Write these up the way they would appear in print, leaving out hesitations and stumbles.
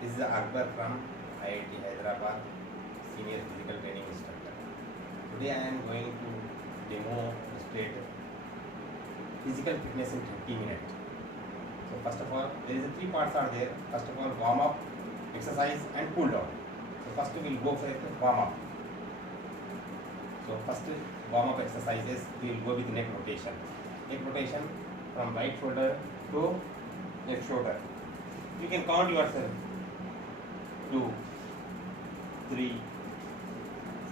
This is Akbar from IIT Hyderabad, Senior Physical Training Instructor. Today I am going to demonstrate physical fitness in 30 minutes. So first of all, there is a three parts are there. First of all, warm up, exercise and cool down. So first we will go for the warm up. So first warm up exercises, we will go with neck rotation. Neck rotation from right shoulder to left shoulder. You can count yourself. 2, 3,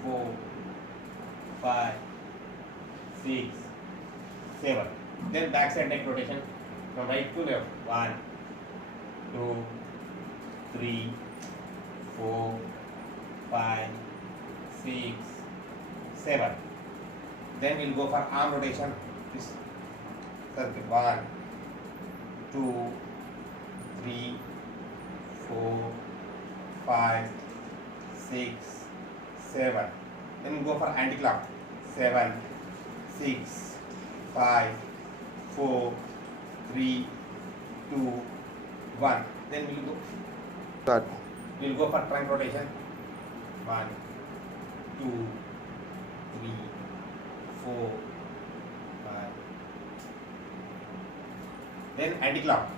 4, 5, 6, 7. Then backside neck rotation from right to left. 1, 2, 3, 4, 5, 6, 7. Then we'll go for arm rotation. This circle. 1, 2, 3, 4, 5, 6, 7. Then we go for anti-clock. 7, 6, 5, 4, 3, 2, 1. Then we'll go. Start. We'll go for trunk rotation. 1, 2, 3, 4, 5. Then anti-clock.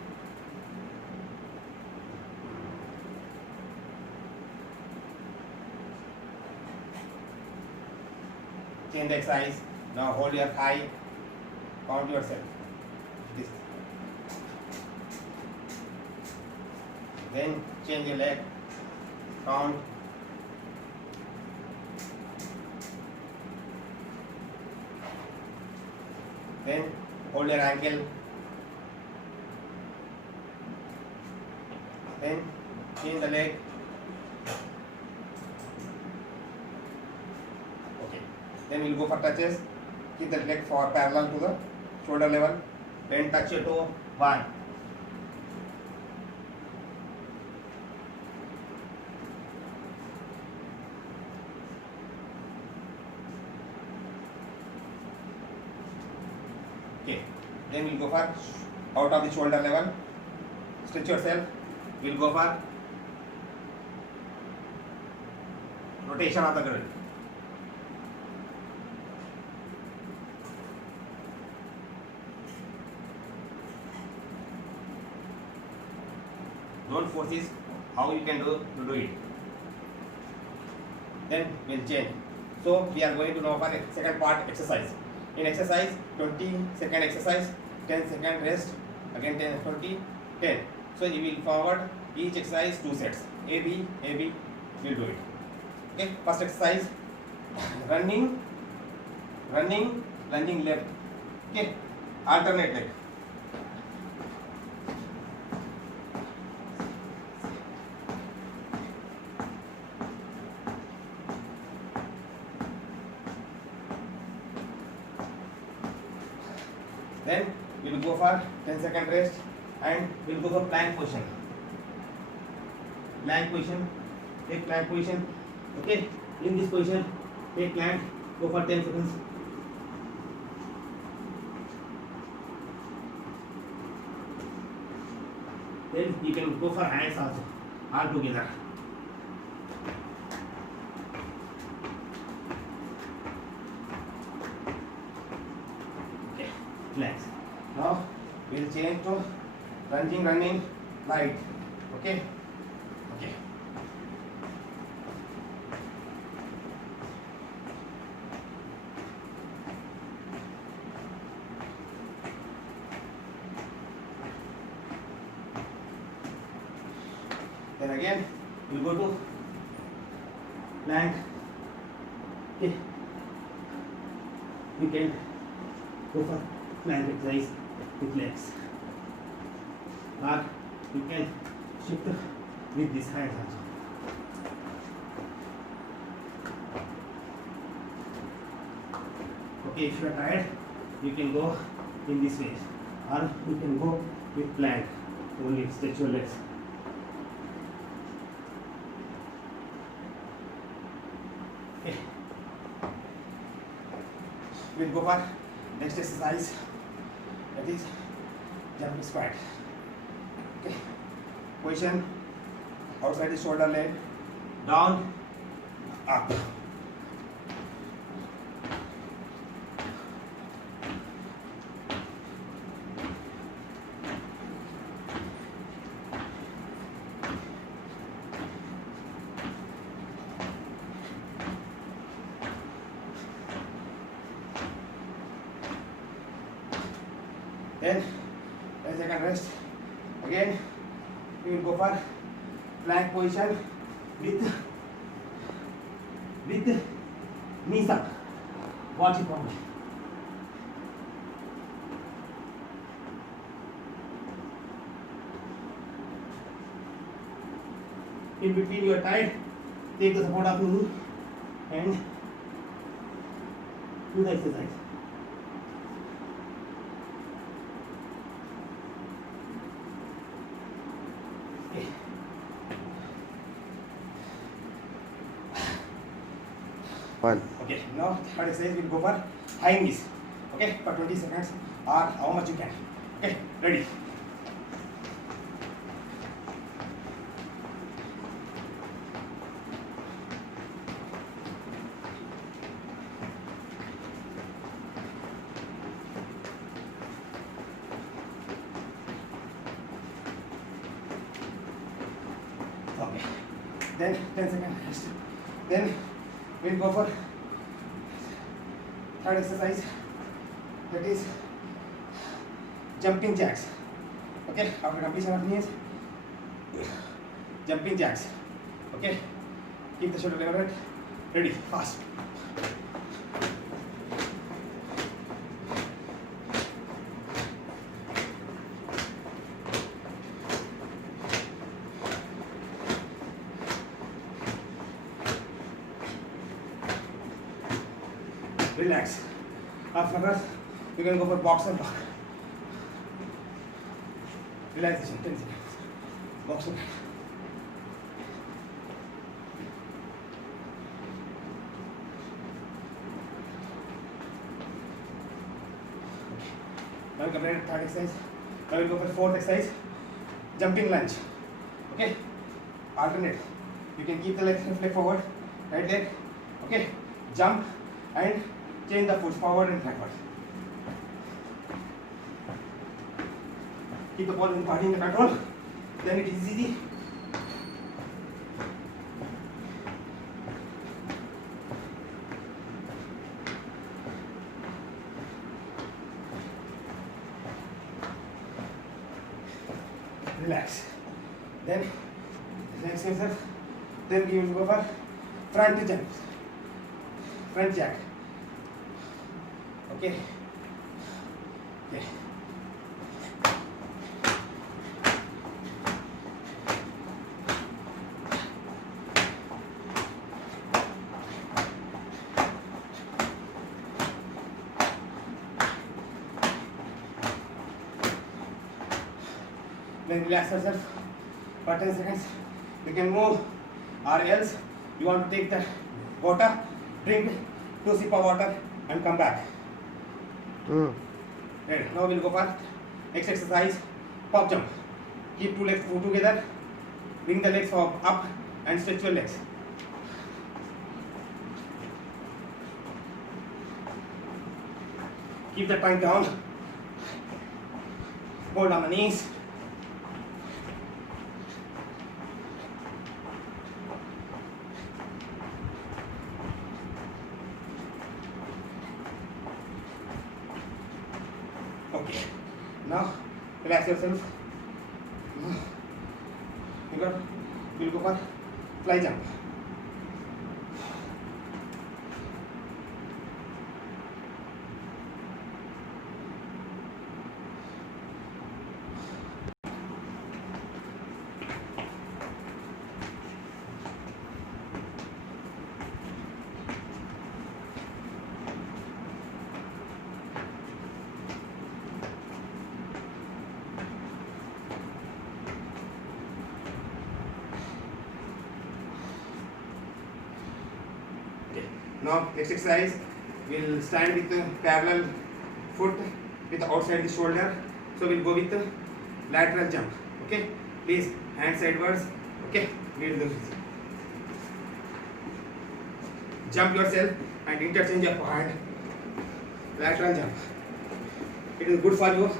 Change the exercise. Now hold your thigh. Count yourself. This. Then change your leg. Count. Then hold your ankle. Then change the leg. Okay. Then we'll go for touches. Keep the leg for parallel to the shoulder level. Then touch your toe. 1. Okay. Then we'll go for out of the shoulder level. Stretch yourself. We'll go for rotation of the girdle. Don't force this. How you can do it. Then we'll change. So we are going to now for second part exercise. In exercise, 20-second exercise, 10-second rest, again 10, 20, 10. So you will forward each exercise 2 sets. A, B, we'll do it. Okay, first exercise, running, lunging left. Okay, alternate leg. Then we will go for 10-second rest and we will go for plank position. Plank position, take plank position. Okay, in this position, take plank, go for 10 seconds. Then you can go for hands also, all together. Relax. Now we will change to running light. Okay. Okay. Then again we will go to plank. Okay. We can go for plank exercise with legs, or you can shift with this hand also. Okay, if you are tired, you can go in this way, or you can go with plank, only stretch your legs. Okay, we'll go for next exercise, that is jump squat. Okay, position outside the shoulder blade, down, up. Then 10 second rest. Again, we will go for plank position with knees up. Watch it properly. In between your thigh, take the support of your knee and do the exercise. One. Okay, now third exercise we'll go for high knees. Okay, for 20 seconds or how much you can. Okay, ready. Okay, then 10 seconds rest. Then we'll go for third exercise, that is jumping jacks. Okay, after completion of knees, jumping jacks. Okay, keep the shoulder level right. Ready, fast. Relax. After that, you can go for box and block. Relaxation, 10 seconds. Box and block. Now we completed third exercise. Now we'll go for fourth exercise, jumping lunge. Okay, alternate. You can keep the left leg forward, right leg. Okay, jump and change the foot forward and backward. Keep the ball in body in the control. Then it is easy. Relax. Then relax yourself. Then you will go for front jump, front jack. Okay. Okay. Then relax yourself for 10 seconds. You can move, or else you want to take the water, drink 2 sips of water and come back. Right. Now we'll go for next exercise, pop jump. Keep two legs together, bring the legs up and stretch your legs. Keep the tongue down, hold on the knees. Okay, now relax yourself. We'll go for fly jump. Now next exercise, we'll stand with the parallel foot with the outside the shoulder. So we'll go with the lateral jump. Okay, please hand sideways Okay, lead the music. Jump yourself and interchange your hand. Lateral jump. It is good for your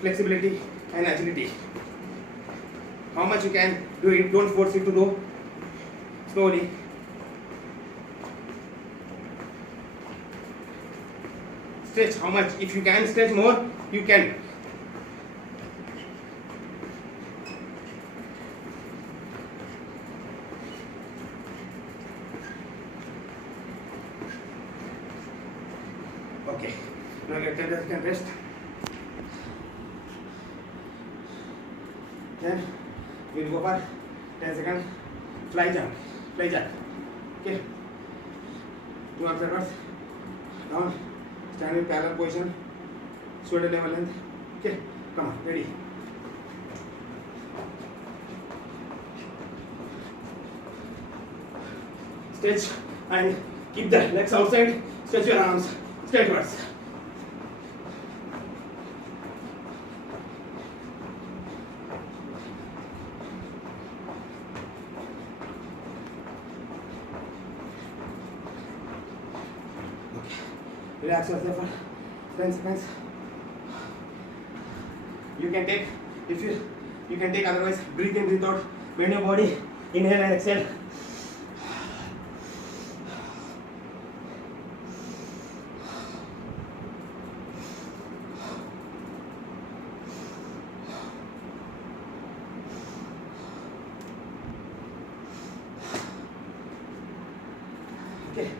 flexibility and agility. How much you can do it, don't force it to do slowly. Stretch how much, if you can stretch more, you can. Okay, now get 10 seconds rest. Then we'll go for 10 seconds fly jump, fly jack. Okay, 2 arms backwards, down, stand in parallel position, shoulder level length. Okay, come on, ready. Stretch and keep the legs outside, stretch your arms straightwards. Relax yourself for 10 seconds. You can take, if you can take, otherwise breathe in, breathe out, bend your body, inhale and exhale. Okay.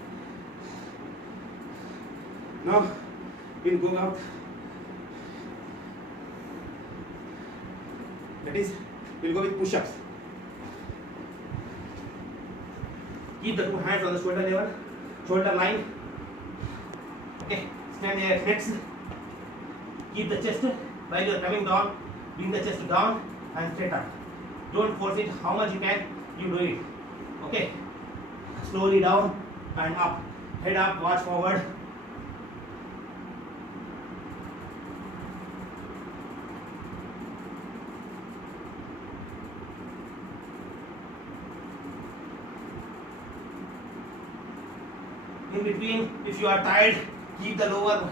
Now we'll go out. That is, we'll go with push-ups. Keep the two hands on the shoulder level, shoulder line. Okay, stand there. Next, keep the chest while you're coming down. Bring the chest down and straight up. Don't force it. How much you can, you do it. Okay. Slowly down and up. Head up. Watch forward. In between, if you are tired, keep the lower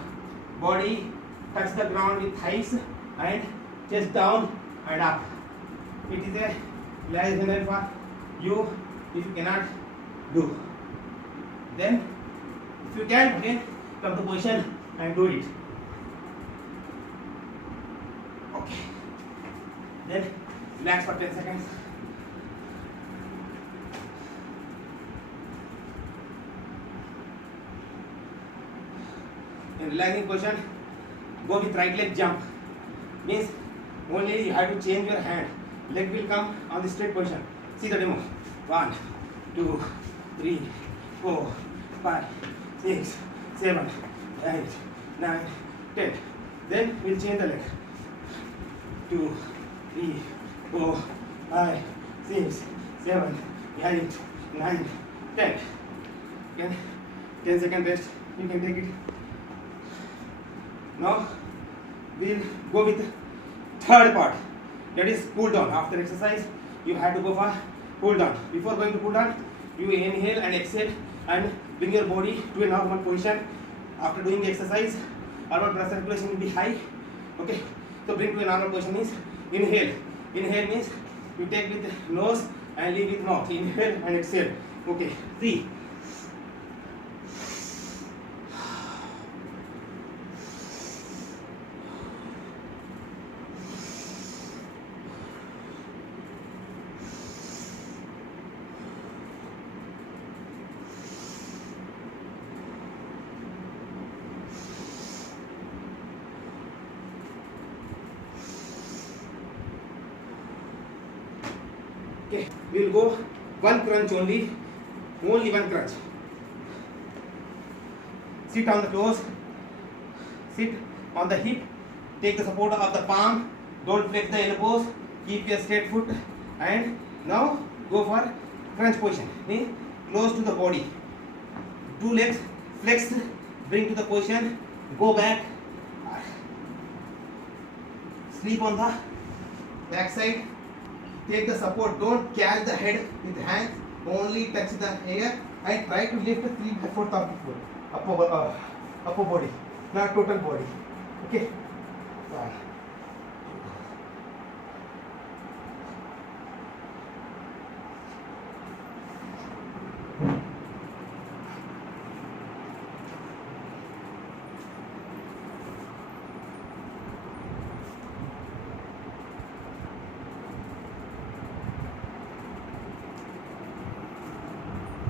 body touch the ground with thighs and chest down and up. It is a less than for you if you cannot do. Then, if you can, again come to position and do it. Okay. Then relax for 10 seconds. In relaxing position, go with right leg jump. Means only you have to change your hand. Leg will come on the straight position. See the demo. 1, 2, 3, 4, 5, 6, 7, 8, 9, 10. Then we'll change the leg. 2, 3, 4, 5, 6, 7, 8, 9, 10. Again, 10 second rest. You can take it. Now we'll go with the third part, that is cool down. After exercise, you have to go for cool down. Before going to cool down, you inhale and exhale and bring your body to a normal position. After doing the exercise, our blood circulation will be high. Okay, so bring to a normal position means inhale. Inhale means you take with nose and leave with mouth. Inhale and exhale. Okay, 3. Okay, we will go one crunch only one crunch. Sit on the toes, sit on the hip, take the support of the palm, don't flex the elbows, keep your straight foot, and now go for crunch position. Close to the body, 2 legs flexed, bring to the position, go back, sleep on the back side, take the support. Don't catch the head with hands. Only touch the air and try to lift 3/4 of the foot, upper body, not total body. Okay.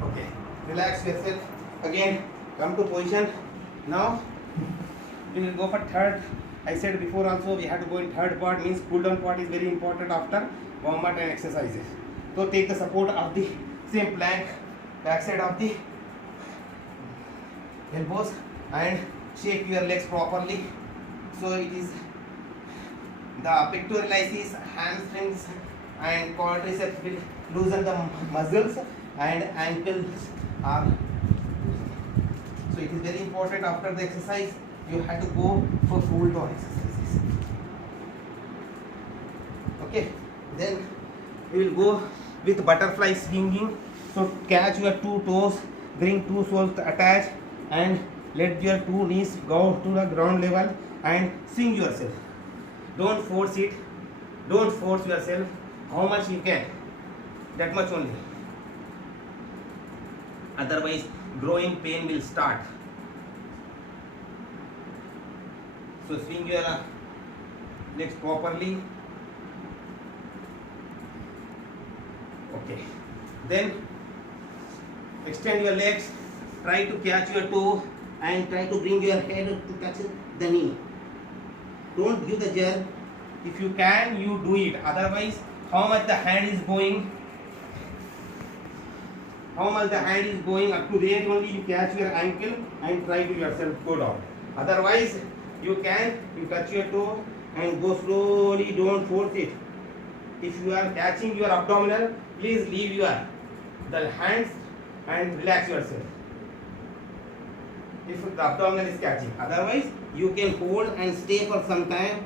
Okay, relax yourself. Again, come to position. Now we will go for third. I said before also we have to go in third part, means cool down part is very important after warm up and exercises. So take the support of the same plank, back side of the elbows and shake your legs properly. So it is the pectoralis, hamstrings and quadriceps will loosen the muscles and ankles are. So it is very important after the exercise you have to go for cool down exercises. Okay, then we will go with butterfly swinging. So catch your two toes, bring two soles attached and let your two knees go to the ground level and swing yourself. Don't force it, don't force yourself. How much you can, that much only. Otherwise growing pain will start. So swing your legs properly. Okay, then extend your legs, try to catch your toe and try to bring your head to touch the knee. Don't give the jerk. If you can, you do it. Otherwise, how much the hand is going, up to there only you catch your ankle and try to yourself go down. Otherwise, you touch your toe and go slowly, don't force it. If you are catching your abdominal, please leave the hands and relax yourself. If the abdominal is catching, otherwise you can hold and stay for some time.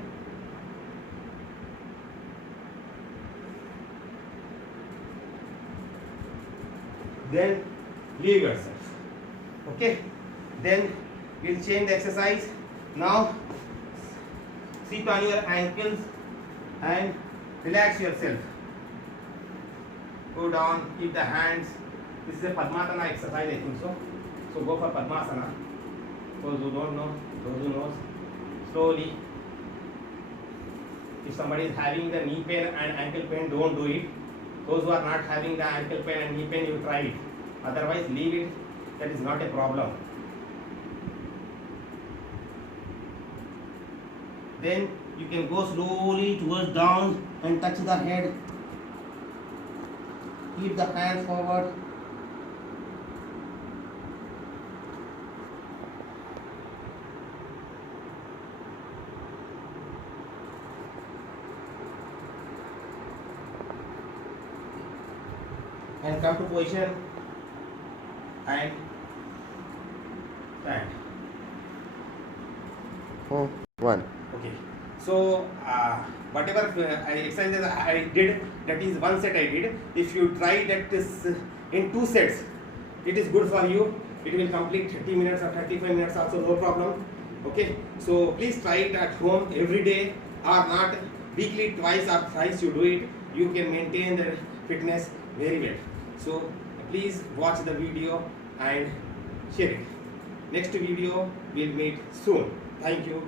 Then leave yourself. Okay, then we'll change the exercise. Now sit on your ankles and relax yourself. Go down, keep the hands. This is a Padmasana exercise, I think so. So go for Padmasana. Those who don't know, those who know, slowly. If somebody is having the knee pain and ankle pain, don't do it. Those who are not having the ankle pain and knee pain, you try it. Otherwise, leave it. That is not a problem. Then you can go slowly towards down and touch the head. Keep the hands forward. And come to position and stand. 4, 1. Okay. So whatever exercises I did, that is one set I did. If you try that in 2 sets, it is good for you. It will complete 30 minutes or 35 minutes also, no problem. Okay. So please try it at home every day or not weekly, twice or thrice you do it. You can maintain the fitness very well. So please watch the video and share it. Next video we'll meet soon. Thank you.